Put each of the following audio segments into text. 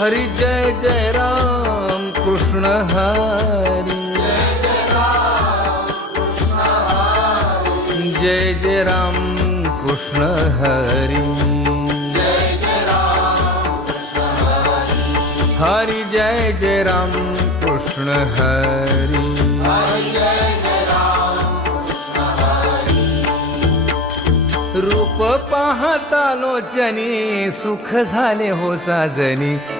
हरि जय जय राम कृष्ण हरि। जय जय राम कृष्ण हरि। हरि जय जय राम कृष्ण हरी। रूप पाहता लोचनी सुख झाले हो साजनी।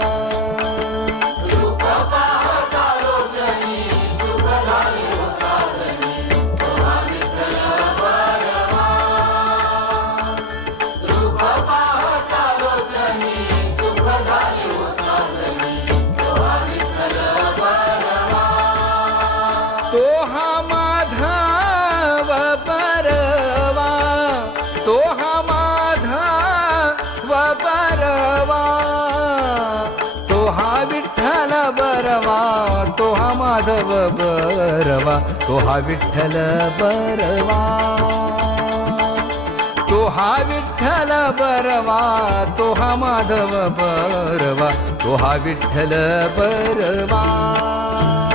तो हा माधव तो हा विठ्ठल बरवा. तो हा माधव बरवा. तो हा विठ्ठल बरवा. तो हा विठ्ठल बरवा. तो हा माधव बरवा. तो हा विठ्ठल बरवा.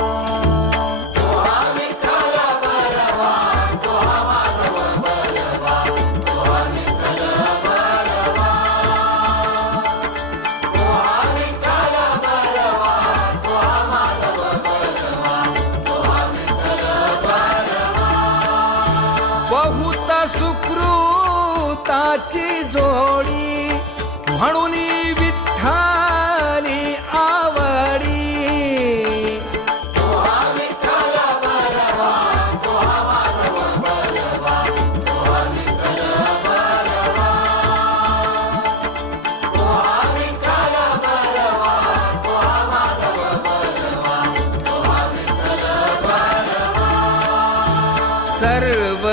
बहुत सुकृताची जोडी म्हणून विठ्ठा